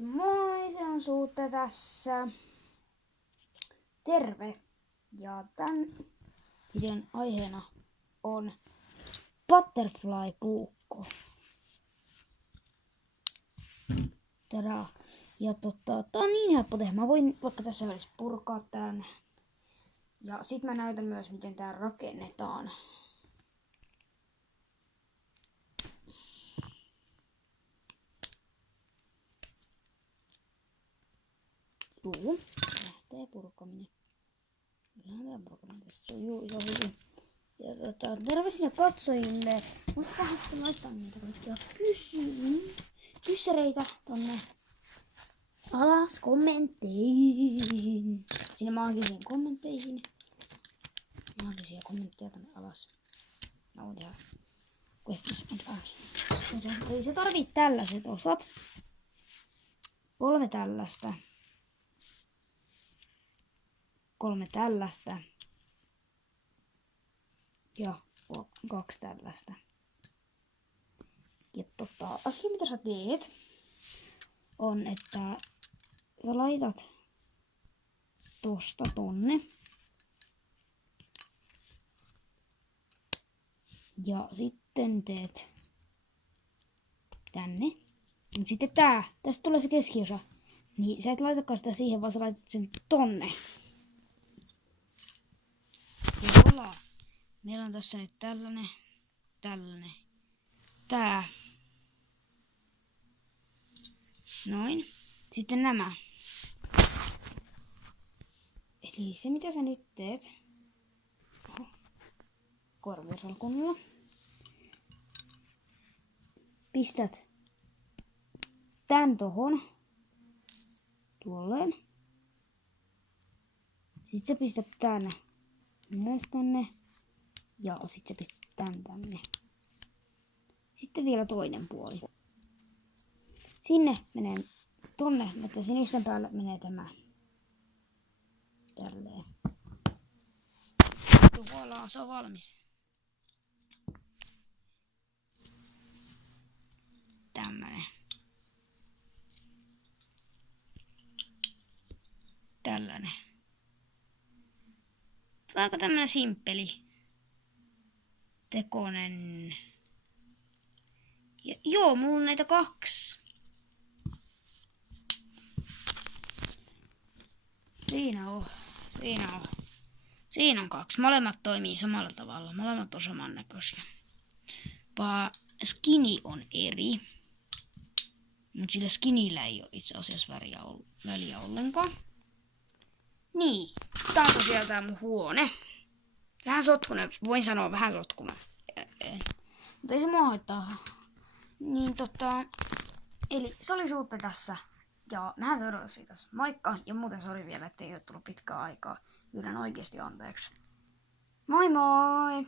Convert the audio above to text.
Ja moi, se on Suutta tässä. Terve! Ja tämän videon aiheena on butterfly-puukko. Tada! Ja tää on niin helppo tehdä. Mä voin vaikka tässä välissä purkaa tän. Ja sit mä näytän myös miten tää rakennetaan. Lähtee purkaminen. Lähdetään purkaminen. Tästä sujuu ihan hyvin. Ja terve sinne katsojille. Muistakaa sitten laittaa niitä kaikkia kyssäreitä tonne alas kommentteihin. Sinne maagisiin kommentteihin. Maagisia kommentteja tonne alas. Mä voin tehdä questions and answers. Eli se tarvii tällaiset osat. 3 tällaista. 3 tällaista. Ja 2 tällaista. Ja asia mitä sä teet on, että sä laitat tosta tonne. Ja sitten teet tänne. Mut sitten tästä tulee se keskiosa. Niin sä et laitakaan sitä siihen, vaan sä laitat sen tonne. Ja voilà. Meillä on tässä nyt tällainen, tää. Noin. Sitten nämä. Eli se mitä sä nyt teet. Korviralla kunnolla. Pistät tän tohon. Tuolleen. Sitten sä pistät tän myös tänne. Ja sit sä pistät tän tänne. Sitten vielä toinen puoli. Sinne menee tonne, että sinisten päälle menee tämä. Tälleen. Voilà, se on valmis. Tämmönen. Tällainen. Tää on aika tämmönen simppeli tekonen. Ja, joo, mulla on näitä 2. Siinä on 2. Molemmat toimii samalla tavalla. Molemmat on samannäköisiä. Vaan skinny on eri. Mutta sillä skinnyllä ei ole itse asiassa väliä ollenkaan. Niin. Tää on tosiaan tää mun huone. Vähän sotkunen. Voin sanoa vähän sotkunen. Mutta ei se mua haittaa. Niin eli se oli Suutta tässä. Ja nähdään seuraavassa videossa. Moikka! Ja muuten sori vielä, ettei ole tullut pitkää aikaa. Pyydän oikeesti anteeksi. Moi moi!